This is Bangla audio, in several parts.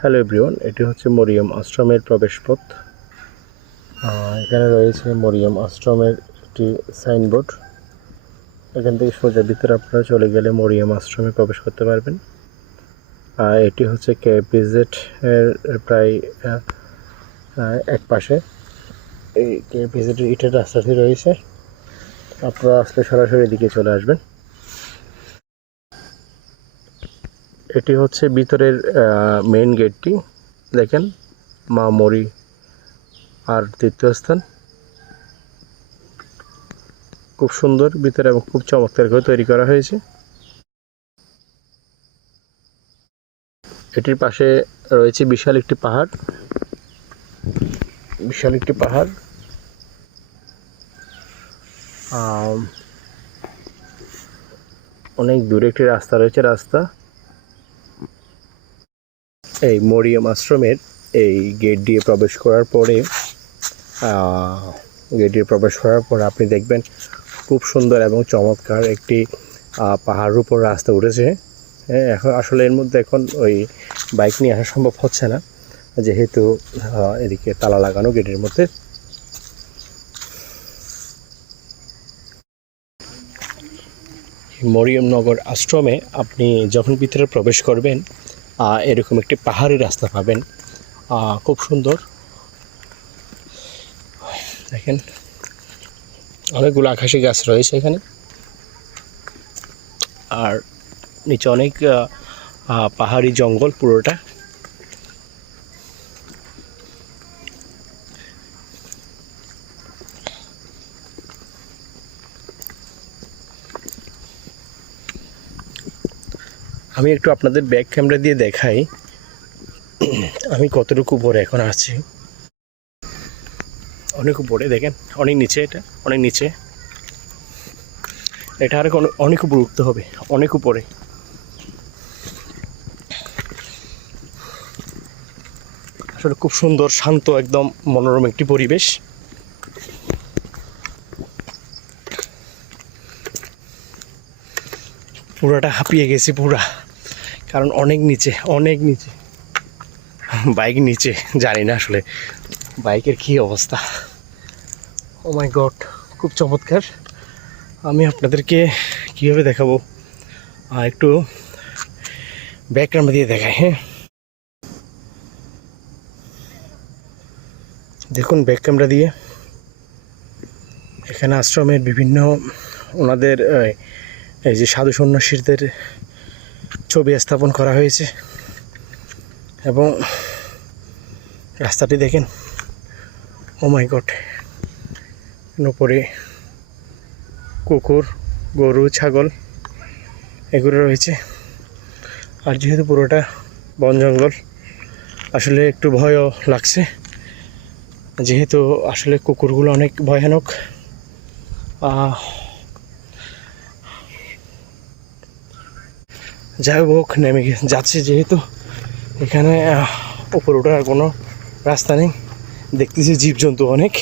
হ্যালো এভরিওয়ান এটি হচ্ছে মরিয়ম আশ্রমের প্রবেশপথ। এখানে রয়েছে মরিয়ম আশ্রমের একটি সাইনবোর্ড এখান থেকে সোজা ভিতরে আপনারা চলে গেলে মরিয়ম আশ্রমে প্রবেশ করতে পারবেন। আর এটি হচ্ছে কে ভিজিট এর প্রায় এক পাশে। এই কে ভিজিটের ইটের রাস্তাটি রয়েছে। আপনারা আসলে সরাসরি এদিকে চলে আসবেন। এটি হচ্ছে ভিতরের মেইন গেটটি দেখেন, মা মরি আর তীর্থস্থান খুব সুন্দর, ভিতরে এবং খুব চমৎকার করে তৈরি করা হয়েছে। এটির পাশে রয়েছে বিশাল একটি পাহাড়। বিশাল একটি পাহাড়। অনেক দূরে একটি রাস্তা রয়েছে, রাস্তা। এই মরিয়ম আশ্রমের এই গেট দিয়ে প্রবেশ করার পরে গেট দিয়ে প্রবেশ করার পর আপনি দেখবেন খুব সুন্দর এবং চমৎকার একটি পাহাড়ের উপর রাস্তা উঠেছে। হ্যাঁ এখন আসলে এর মধ্যে এখন ওই বাইক নিয়ে আসা সম্ভব হচ্ছে না। যেহেতু এদিকে তালা লাগানো গেটের মধ্যে। মরিয়মনগর আশ্রমে আপনি যখন ভিতরে প্রবেশ করবেন এরকম একটি পাহাড়ি রাস্তা পাবেন। খুব সুন্দর। দেখেন, অনেকগুলো আকাশি গাছ রয়েছে এখানে। আর নিচে অনেক পাহাড়ি জঙ্গল পুরোটা। আমি একটু আপনাদের ব্যাক ক্যামেরা দিয়ে দেখাই। আমি কতটুকু উপরে এখন আছি? অনেক উপরে, দেখেন, অনেক নিচে এটা, অনেক নিচে। এটা আর অনেক- উপরে উঠতে হবে, অনেক উপরে। আসলে খুব সুন্দর, শান্ত, একদম মনোরম একটি পরিবেশ। পুরাটা হাঁপিয়ে গেছি পুরা। কারণ অনেক নিচে অনেক নিচে। বাইক নিচে, জানি না আসলে। বাইকের কী অবস্থা? ও মাই গড খুব চমৎকার। আমি আপনাদেরকে কীভাবে দেখাবো? একটু ব্যাক ক্যামেরা দিয়ে দেখাই হ্যাঁ? দেখুন ব্যাক ক্যামেরা দিয়ে। এখানে আশ্রমের বিভিন্ন ওনাদের এই যে সাধু সন্ন্যাসীদের ছবি স্থাপন করা হয়েছে। এবং রাস্তাটি দেখেন ও মাই গড উপরে কুকুর, গরু, ছাগল এগুলো রয়েছে। আর যেহেতু পুরোটা বন জঙ্গল, আসলে একটু ভয়ও লাগছে। যেহেতু আসলে কুকুরগুলো অনেক ভয়ানক যাই হোক, নেমে যাচ্ছে যেহেতু। এখানে উপরে ওঠার কোনো রাস্তা নেই। দেখতেছি জীবজন্তু অনেক।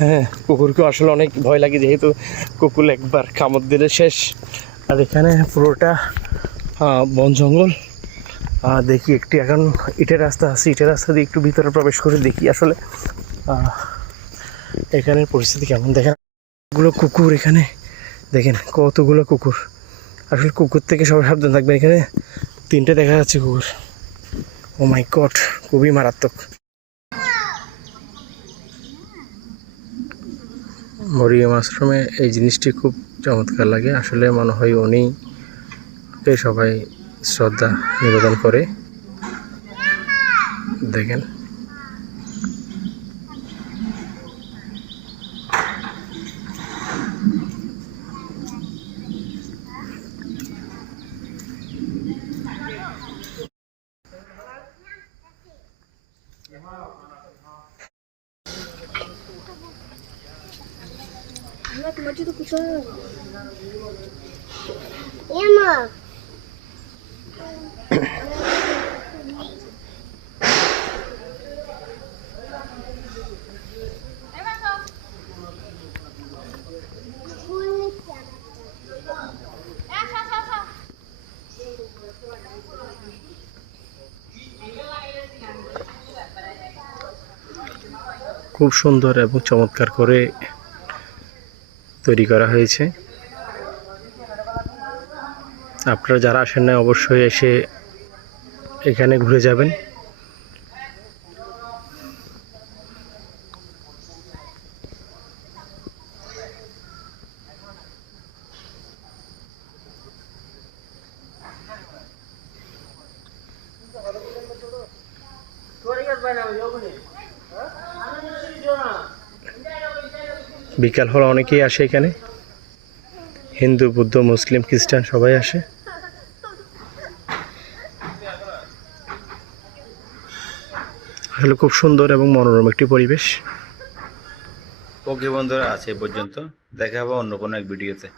হ্যাঁ কুকুরকে আসলে অনেক ভয় লাগে যেহেতু কুকুর একবার কামড় দিলে শেষ। আর এখানে পুরোটা বন জঙ্গল। দেখি একটি এখন ইটের রাস্তা আছে। ইটের রাস্তা দিয়ে একটু ভিতরে প্রবেশ করে দেখি আসলে এখানের পরিস্থিতি কেমন। দেখেনগুলো কুকুর এখানে। দেখেন, কতগুলো কুকুর। আসলে কুকুর থেকে সবাই সাবধান থাকবেন এখানে। তিনটে দেখা যাচ্ছে কুকুর। ও মাই গড খুবই মারাত্মক। মরিয়ম আশ্রমে এই জিনিসটি খুব চমৎকার লাগে। আসলে মনে হয় উনি সবাই শ্রদ্ধা নিবেদন করে। দেখেন। খুব সুন্দর এবং চমৎকার করে তৈরি করা হয়েছে। আপনারা যারা আসেন না অবশ্যই এসে এখানে ঘুরে যাবেন। বিকাল হলে অনেকেই আসে এখানে। হিন্দু, বুদ্ধ, মুসলিম, খ্রিস্টান সবাই আসে। আসলে খুব সুন্দর এবং মনোরম একটি পরিবেশ। ওকে বন্ধুরা আছে পর্যন্ত। দেখা হবে অন্য কোনো এক ভিডিওতে।